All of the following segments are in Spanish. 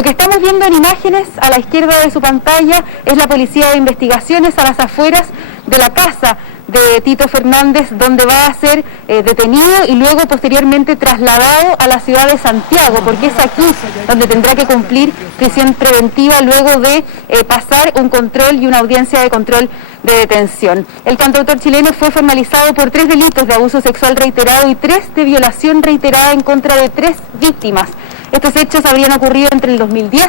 Lo que estamos viendo en imágenes a la izquierda de su pantalla es la Policía de Investigaciones a las afueras de la casa de Tito Fernández, donde va a ser detenido y luego posteriormente trasladado a la ciudad de Santiago, porque es aquí donde tendrá que cumplir prisión preventiva luego de pasar un control y una audiencia de control de detención. El cantautor chileno fue formalizado por 3 delitos de abuso sexual reiterado y 3 de violación reiterada en contra de 3 víctimas. Estos hechos habrían ocurrido entre el 2010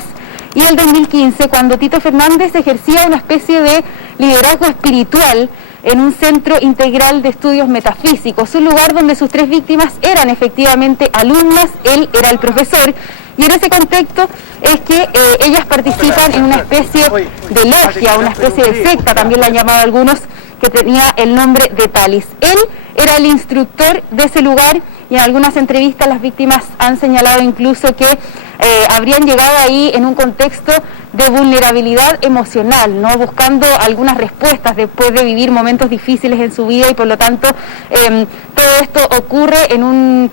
y el 2015, cuando Tito Fernández ejercía una especie de liderazgo espiritual en un centro integral de estudios metafísicos, un lugar donde sus 3 víctimas eran efectivamente alumnas, él era el profesor, y en ese contexto es que ellas participan en una especie de logia, una especie de secta, también la han llamado algunos, que tenía el nombre de Talis. Él era el instructor de ese lugar y en algunas entrevistas las víctimas han señalado incluso que habrían llegado ahí en un contexto de vulnerabilidad emocional, ¿no? Buscando algunas respuestas después de vivir momentos difíciles en su vida y por lo tanto todo esto ocurre en un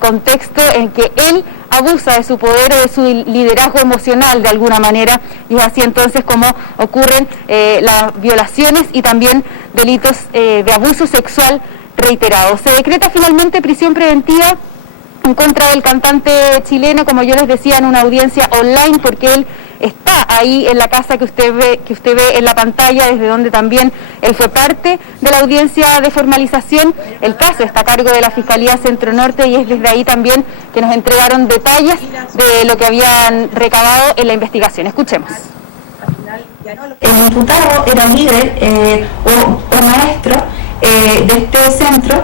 contexto en que él abusa de su poder o de su liderazgo emocional de alguna manera, y es así entonces como ocurren las violaciones y también delitos de abuso sexual reiterado. Se decreta finalmente prisión preventiva en contra del cantante chileno, como yo les decía, en una audiencia online, porque él está ahí en la casa que usted ve en la pantalla, desde donde también él fue parte de la audiencia de formalización. El caso está a cargo de la Fiscalía Centro Norte y es desde ahí también que nos entregaron detalles de lo que habían recabado en la investigación. Escuchemos. El imputado era líder o maestro de este centro,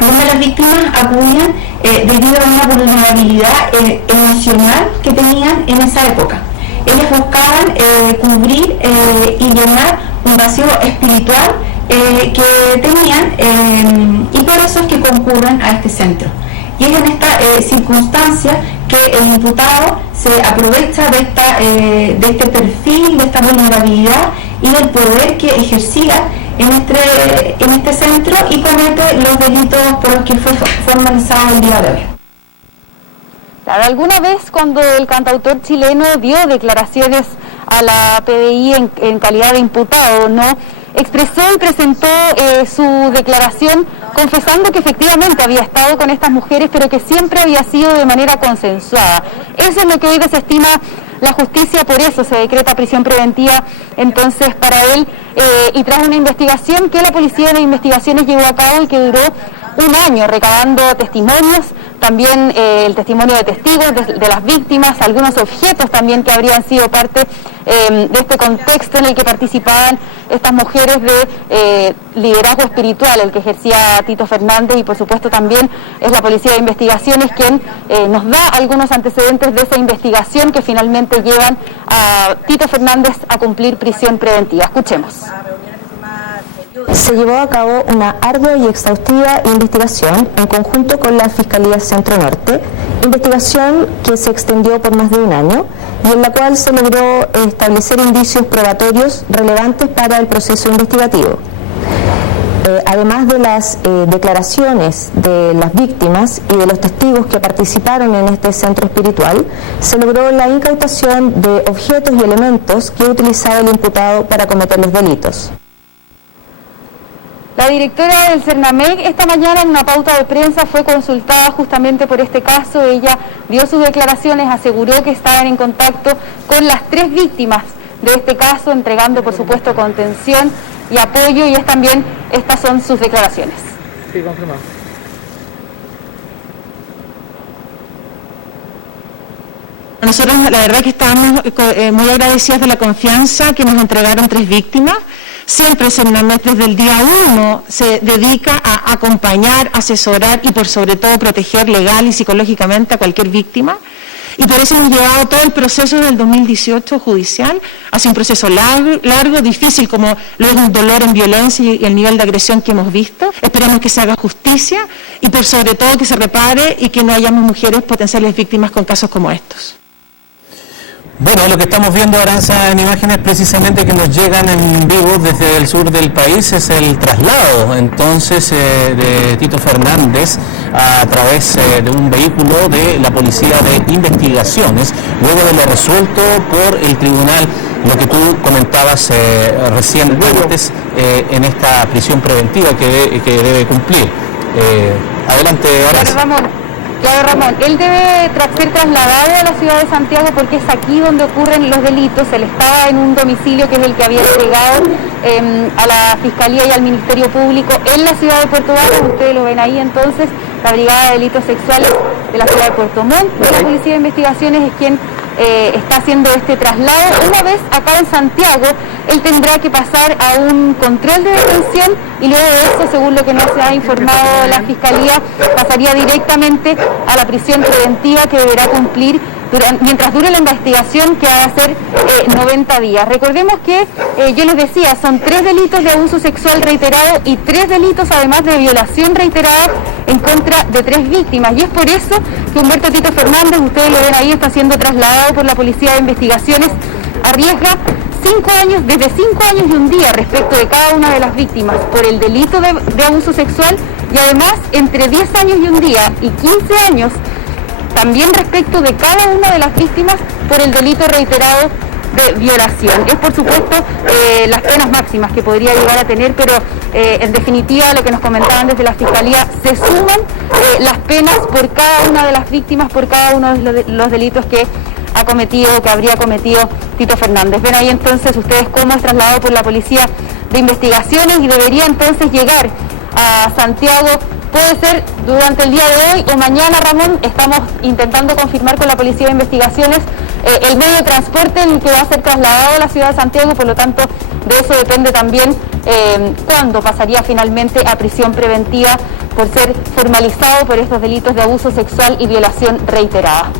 donde las víctimas acudían debido a una vulnerabilidad emocional que tenían en esa época. Ellas buscaban cubrir y llenar un vacío espiritual que tenían y por eso es que concurren a este centro. Y es en esta circunstancia que el imputado se aprovecha de este perfil, de esta vulnerabilidad y del poder que ejercía en este centro y comete los delitos por los que fue formalizado el día de hoy. Claro, alguna vez cuando el cantautor chileno dio declaraciones a la PDI en calidad de imputado, ¿no?, expresó y presentó su declaración confesando que efectivamente había estado con estas mujeres, pero que siempre había sido de manera consensuada. Eso es lo que hoy desestima la justicia, por eso se decreta prisión preventiva entonces para él, y tras una investigación que la Policía de Investigaciones llevó a cabo y que duró un año recabando testimonios, también el testimonio de testigos de las víctimas, algunos objetos también que habrían sido parte de este contexto en el que participaban estas mujeres de liderazgo espiritual, el que ejercía Tito Fernández, y por supuesto también es la Policía de Investigaciones quien nos da algunos antecedentes de esa investigación que finalmente llevan a Tito Fernández a cumplir prisión preventiva. Escuchemos. Se llevó a cabo una ardua y exhaustiva investigación en conjunto con la Fiscalía Centro Norte, investigación que se extendió por más de un año y en la cual se logró establecer indicios probatorios relevantes para el proceso investigativo. Además de las declaraciones de las víctimas y de los testigos que participaron en este centro espiritual, se logró la incautación de objetos y elementos que utilizaba el imputado para cometer los delitos. La directora del CERNAMEC esta mañana en una pauta de prensa fue consultada justamente por este caso. Ella dio sus declaraciones, aseguró que estaban en contacto con las 3 víctimas de este caso, entregando por supuesto contención y apoyo, y estas son sus declaraciones. Sí, confirmado. Nosotros la verdad que estábamos muy agradecidas de la confianza que nos entregaron 3 víctimas. Siempre CERNAMEC desde el día 1 se dedica a acompañar, asesorar y por sobre todo proteger legal y psicológicamente a cualquier víctima. Y por eso hemos llevado todo el proceso del 2018 judicial, hacia un proceso largo, difícil, como lo es un dolor en violencia y el nivel de agresión que hemos visto. Esperamos que se haga justicia y por sobre todo que se repare y que no hayamos mujeres potenciales víctimas con casos como estos. Bueno, lo que estamos viendo, Aranza, en imágenes precisamente que nos llegan en vivo desde el sur del país es el traslado entonces de Tito Fernández a través de un vehículo de la Policía de Investigaciones, luego de lo resuelto por el tribunal, lo que tú comentabas recién antes en esta prisión preventiva que debe cumplir. Adelante, Aranza. Claro, Ramón, él debe ser trasladado a la ciudad de Santiago porque es aquí donde ocurren los delitos. Él estaba en un domicilio que es el que había entregado a la Fiscalía y al Ministerio Público en la ciudad de Puerto Varas. Ustedes lo ven ahí entonces, la Brigada de Delitos Sexuales de la ciudad de Puerto Montt, de la Policía de Investigaciones, es quien está haciendo este traslado. Una vez acá en Santiago, él tendrá que pasar a un control de detención y luego de eso, según lo que nos ha informado la Fiscalía, pasaría directamente a la prisión preventiva que deberá cumplir mientras dure la investigación, que va a ser 90 días. Recordemos que, yo les decía, son 3 delitos de abuso sexual reiterado y 3 delitos además de violación reiterada en contra de 3 víctimas. Y es por eso que Humberto Tito Fernández, ustedes lo ven ahí, está siendo trasladado por la Policía de Investigaciones, arriesga 5 años, desde 5 años y un día respecto de cada una de las víctimas por el delito de abuso sexual y además entre 10 años y un día y 15 años también respecto de cada una de las víctimas por el delito reiterado de violación. Es por supuesto las penas máximas que podría llegar a tener, pero en definitiva lo que nos comentaban desde la Fiscalía, se suman las penas por cada una de las víctimas, por cada uno de los delitos que ha cometido, que habría cometido Tito Fernández. Ven ahí entonces ustedes cómo es trasladado por la Policía de Investigaciones y debería entonces llegar a Santiago. Puede ser durante el día de hoy o mañana, Ramón. Estamos intentando confirmar con la Policía de Investigaciones el medio de transporte en el que va a ser trasladado a la ciudad de Santiago, por lo tanto de eso depende también cuándo pasaría finalmente a prisión preventiva por ser formalizado por estos delitos de abuso sexual y violación reiterada.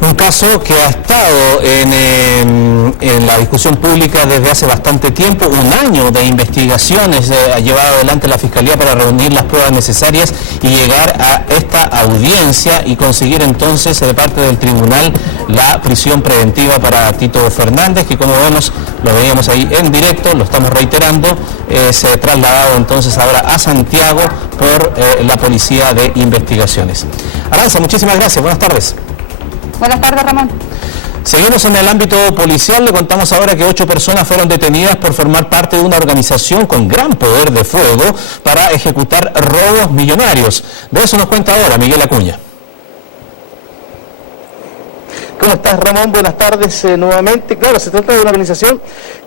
Un caso que ha estado en la discusión pública desde hace bastante tiempo, un año de investigaciones ha llevado adelante la Fiscalía para reunir las pruebas necesarias y llegar a esta audiencia y conseguir entonces de parte del tribunal la prisión preventiva para Tito Fernández, que como vemos, lo veíamos ahí en directo, lo estamos reiterando, se ha trasladado entonces ahora a Santiago por la Policía de Investigaciones. Aranza, muchísimas gracias, buenas tardes. Buenas tardes, Ramón. Seguimos en el ámbito policial. Le contamos ahora que 8 personas fueron detenidas por formar parte de una organización con gran poder de fuego para ejecutar robos millonarios. De eso nos cuenta ahora Miguel Acuña. ¿Cómo estás, Ramón? Buenas tardes nuevamente. Claro, se trata de una organización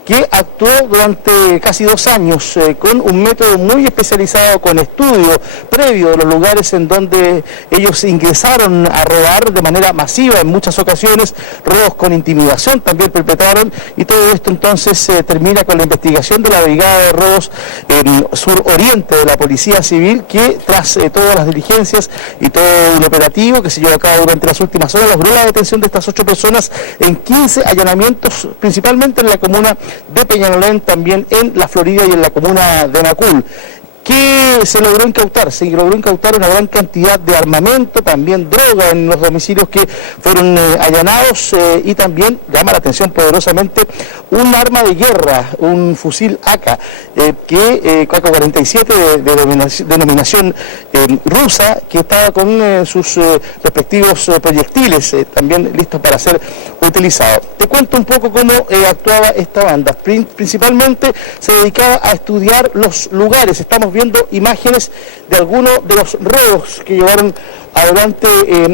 que actuó durante casi 2 años con un método muy especializado, con estudio previo de los lugares en donde ellos ingresaron a robar de manera masiva en muchas ocasiones, robos con intimidación también perpetraron, y todo esto entonces termina con la investigación de la Brigada de Robos Sur-Oriente de la Policía Civil, que tras todas las diligencias y todo un operativo que se llevó a cabo durante las últimas horas, logró la detención de estas 8 personas en 15 allanamientos, principalmente en la comuna de Peñalolén, también en la Florida y en la comuna de Macul. ¿Qué se logró incautar? Se logró incautar una gran cantidad de armamento, también droga en los domicilios que fueron allanados y también llama la atención poderosamente un arma de guerra, un fusil AK, AK-47 de denominación rusa, que estaba con sus respectivos proyectiles también listos para ser utilizados. Te cuento un poco cómo actuaba esta banda. Principalmente se dedicaba a estudiar los lugares. Estamos viendo imágenes de algunos de los robos que llevaron adelante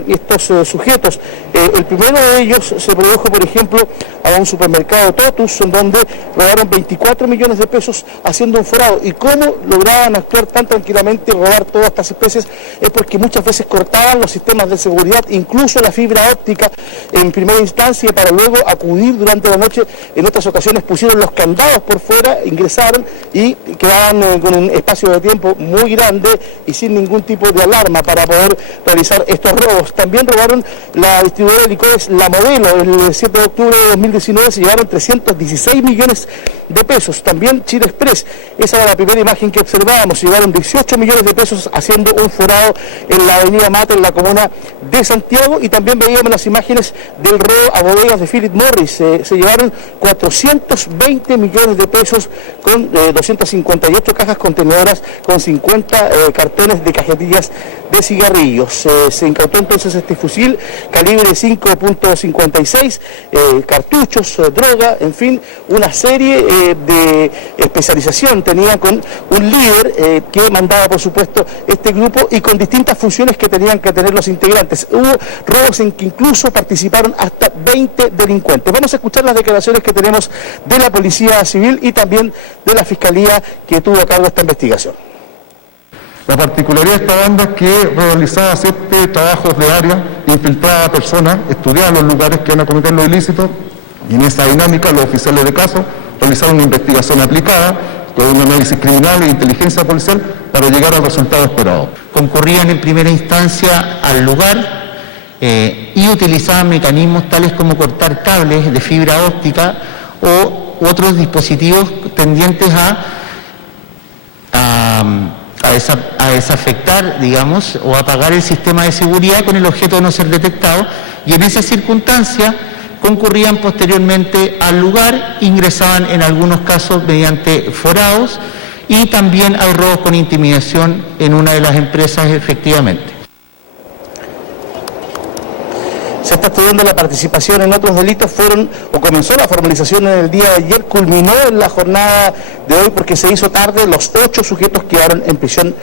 estos sujetos. El primero de ellos se produjo, por ejemplo, a un supermercado Totus, en donde robaron 24 millones de pesos haciendo un forado. ¿Y cómo lograban actuar tan tranquilamente y robar todas estas especies? Es porque muchas veces cortaban los sistemas de seguridad, incluso la fibra óptica en primera instancia, para luego acudir durante la noche. En otras ocasiones pusieron los candados por fuera, ingresaron y quedaban con un espacio de tiempo muy grande y sin ningún tipo de alarma para poder realizar estos robos. También robaron la distribuidora de licores La Modelo. El 7 de octubre de 2019 se llevaron 316 millones de pesos. También Chile Express, esa era la primera imagen que observábamos, se llevaron 18 millones de pesos haciendo un forado en la avenida Mata, en la comuna de Santiago. Y también veíamos las imágenes del robo a bodegas de Philip Morris. Se llevaron 420 millones de pesos con 258 cajas contenedoras con 50 cartones de cajetillas de cigarrillos. Se incautó entonces este fusil calibre 5.56, cartuchos, droga, en fin, una serie de especialización tenía con un líder que mandaba, por supuesto, este grupo y con distintas funciones que tenían que tener los integrantes. Hubo robos en que incluso participaron hasta 20 delincuentes. Vamos a escuchar las declaraciones que tenemos de la Policía Civil y también de la Fiscalía que tuvo a cargo esta investigación. La particularidad de esta banda es que realizaba 7 trabajos de área, infiltraba a personas, estudiaba los lugares que van a cometer los ilícitos y en esa dinámica los oficiales de caso realizaron una investigación aplicada con un análisis criminal e inteligencia policial para llegar al resultado esperado. Concurrían en primera instancia al lugar y utilizaban mecanismos tales como cortar cables de fibra óptica o otros dispositivos tendientes a desafectar, digamos, o apagar el sistema de seguridad con el objeto de no ser detectado, y en esa circunstancia concurrían posteriormente al lugar, ingresaban en algunos casos mediante forados y también hay robos con intimidación en una de las empresas efectivamente. Se está estudiando la participación en otros delitos. Comenzó la formalización en el día de ayer, culminó en la jornada de hoy porque se hizo tarde. Los 8 sujetos quedaron en prisión